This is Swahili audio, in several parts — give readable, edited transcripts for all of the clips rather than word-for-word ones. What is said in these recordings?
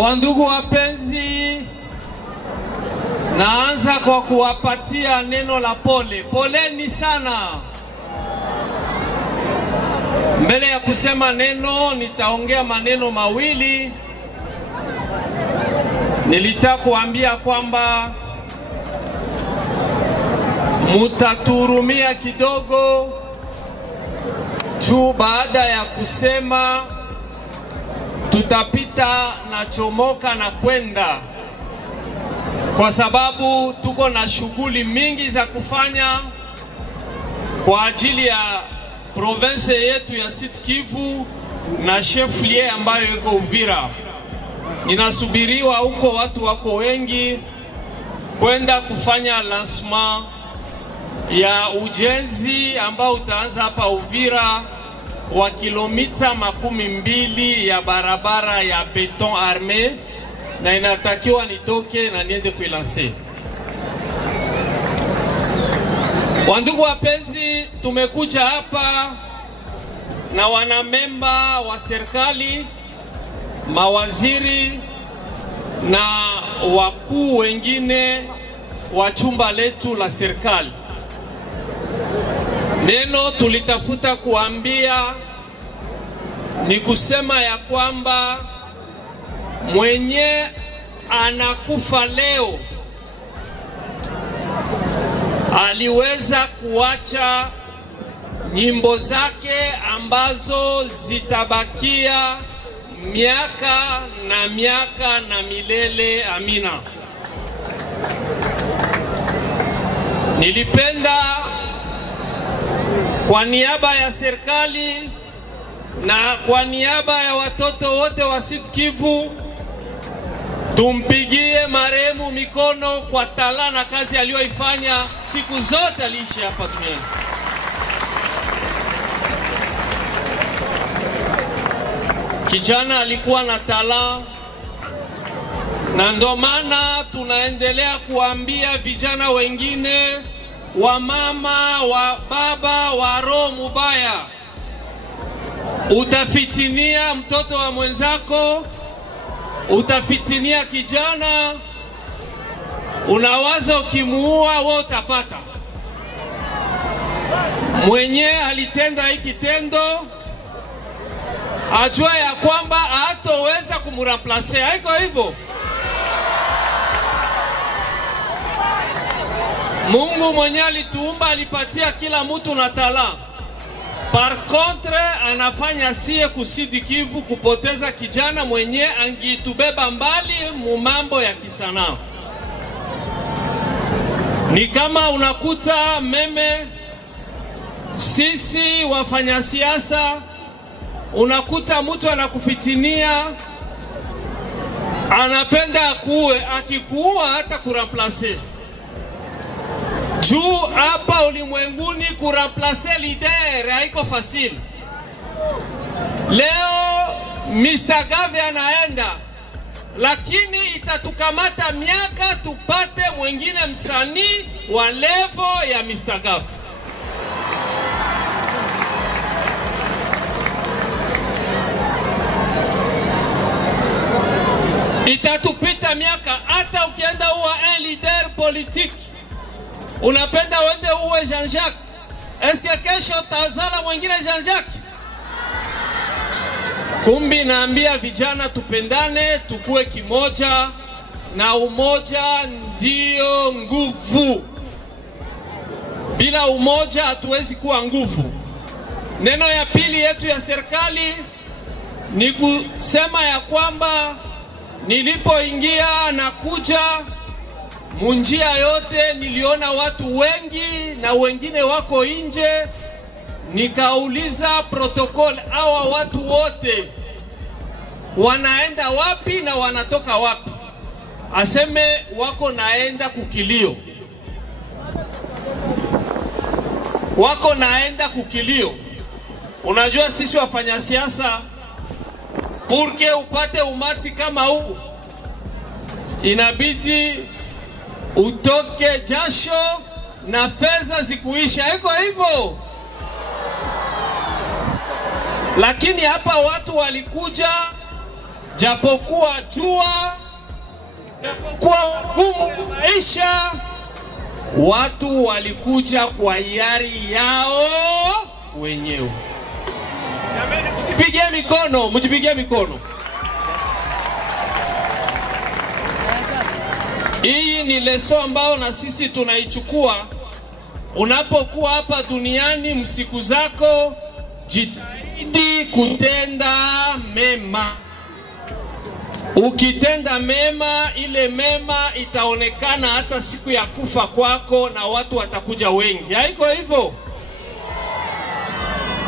Wandugu wapenzi, naanza kwa kuwapatia neno la pole. Poleni sana. Mbele ya kusema neno, nitaongea maneno mawili. Nilitaka kuambia kwamba mutaturumia kidogo tu baada ya kusema tutapita na chomoka na kwenda, kwa sababu tuko na shughuli mingi za kufanya kwa ajili ya province yetu ya Sud Kivu na chef-lieu ambayo iko Uvira. Inasubiriwa huko, watu wako wengi kwenda kufanya lancement ya ujenzi ambao utaanza hapa Uvira wa kilomita 12 ya barabara ya beton arme, na inatakiwa nitoke na niende kuilanse. Wandugu wapenzi, tumekuja hapa na wanamemba wa serikali, mawaziri na wakuu wengine wa chumba letu la serikali. Neno tulitafuta kuambia ni kusema ya kwamba mwenye anakufa leo aliweza kuacha nyimbo zake ambazo zitabakia miaka na miaka na milele. Amina. Nilipenda kwa niaba ya serikali na kwa niaba ya watoto wote wa Sud Kivu tumpigie marehemu mikono kwa tala na kazi aliyoifanya siku zote aliishi hapa duniani. Kijana alikuwa na tala, na ndo maana tunaendelea kuambia vijana wengine, wa mama, wa baba, wa roho mubaya, utafitinia mtoto wa mwenzako, utafitinia kijana, unawaza ukimuua wewe utapata. Mwenye alitenda hiki tendo ajua ya kwamba hatoweza kumuraplase. Haiko hivyo. Mungu mwenye alituumba alipatia kila mtu na tala. Par contre, anafanya sie kusidi Kivu kupoteza kijana mwenye angitubeba mbali mumambo ya kisanaa. Ni kama unakuta meme sisi wafanya siasa, unakuta mtu anakufitinia, anapenda akuwe, akikuua hata kuramplase. Juu hapa ulimwenguni kuramplase leader haiko fasili. Leo Mr. Gave anaenda, lakini itatukamata miaka tupate mwingine msanii wa level ya Mr. Gave. Itatupita miaka. Hata ukienda uwa un leader politique, unapenda wende uwe Jean-Jacques, eske kesho tazala mwingine Jean-Jacques? Kumbi naambia vijana tupendane, tukue kimoja, na umoja ndio nguvu. Bila umoja hatuwezi kuwa nguvu. Neno ya pili yetu ya serikali ni kusema ya kwamba nilipoingia na kuja munjia yote niliona watu wengi na wengine wako nje. Nikauliza protokoli, hawa watu wote wanaenda wapi na wanatoka wapi? Aseme wako naenda kukilio, wako naenda kukilio. Unajua sisi wafanya siasa, purke upate umati kama huu inabidi utoke jasho na fedha zikuisha. Haiko hivyo. Lakini hapa watu walikuja japokuwa jua, japokuwa ngumu maisha, watu walikuja kwa hiari yao wenyewe. Mjipigie mikono, mjipigie mikono. Hii ni leso ambao na sisi tunaichukua. Unapokuwa hapa duniani msiku zako, jitahidi kutenda mema. Ukitenda mema, ile mema itaonekana hata siku ya kufa kwako na watu watakuja wengi. Haiko hivyo?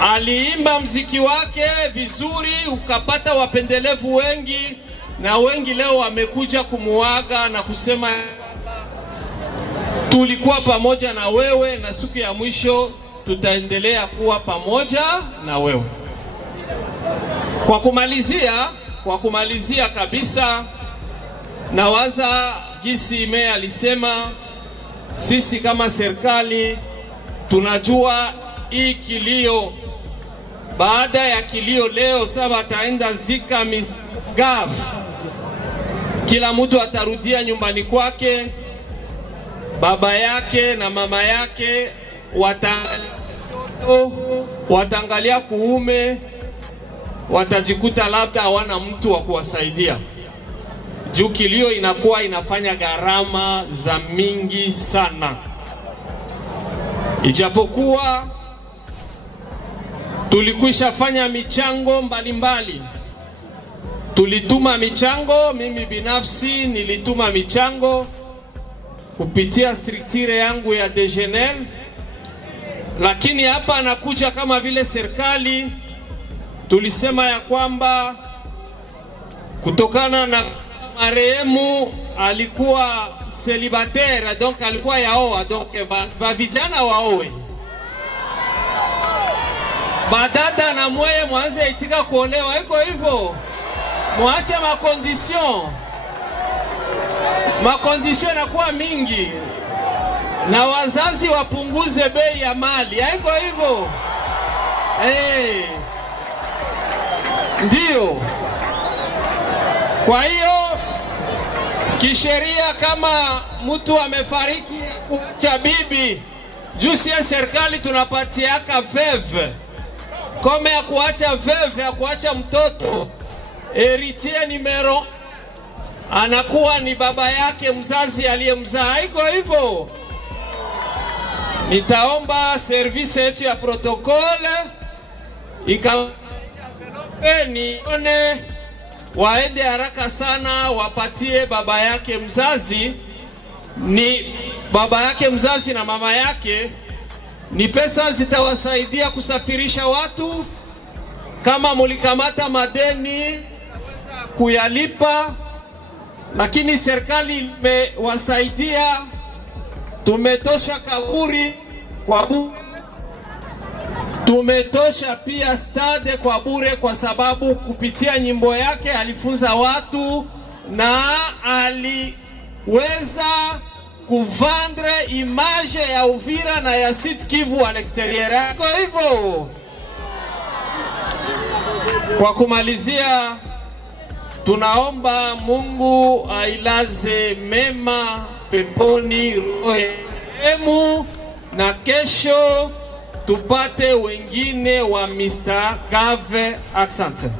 Aliimba mziki wake vizuri, ukapata wapendelevu wengi, na wengi leo wamekuja kumuaga na kusema tulikuwa pamoja na wewe na siku ya mwisho tutaendelea kuwa pamoja na wewe. Kwa kumalizia kabisa, nawaza jinsi meya alisema, sisi kama serikali tunajua hii kilio. Baada ya kilio leo sasa ataenda zika misgav, kila mtu atarudia nyumbani kwake. Baba yake na mama yake wataangalia kuume, watajikuta labda hawana mtu wa kuwasaidia. Juu kilio inakuwa inafanya gharama za mingi sana. Ijapokuwa tulikwisha fanya michango mbalimbali. Tulituma michango, mimi binafsi nilituma michango kupitia structure yangu ya DGNL, lakini hapa anakuja kama vile serikali tulisema ya kwamba kutokana na marehemu alikuwa célibataire, donc alikuwa yaoa, donc ba vijana waowe, badada na mweye mwanze itika kuolewa. Iko hivyo, muache makondisyon nakuwa mingi, na wazazi wapunguze bei ya mali. Haiko hivyo? Ndiyo. Kwa hiyo kisheria, kama mtu amefariki kuacha bibi, jusi ya serikali tunapatiaka veve kome ya kuacha veve, ya kuacha mtoto, héritier numero anakuwa ni baba yake mzazi aliyemzaa. Haiko hivyo? Nitaomba service yetu ya protokole nione waende haraka sana wapatie baba yake mzazi, ni baba yake mzazi na mama yake, ni pesa zitawasaidia kusafirisha watu. Kama mulikamata madeni kuyalipa, lakini serikali imewasaidia. Tumetosha kaburi kwa bure, tumetosha pia stade kwa bure, kwa sababu kupitia nyimbo yake alifunza watu na aliweza kuvandre image ya Uvira na ya Sud Kivu à l'extérieur. Kwa hivyo, kwa kumalizia, tunaomba Mungu ailaze mema peponi rohemu, na kesho tupate wengine wa Mr. Gave. Asante.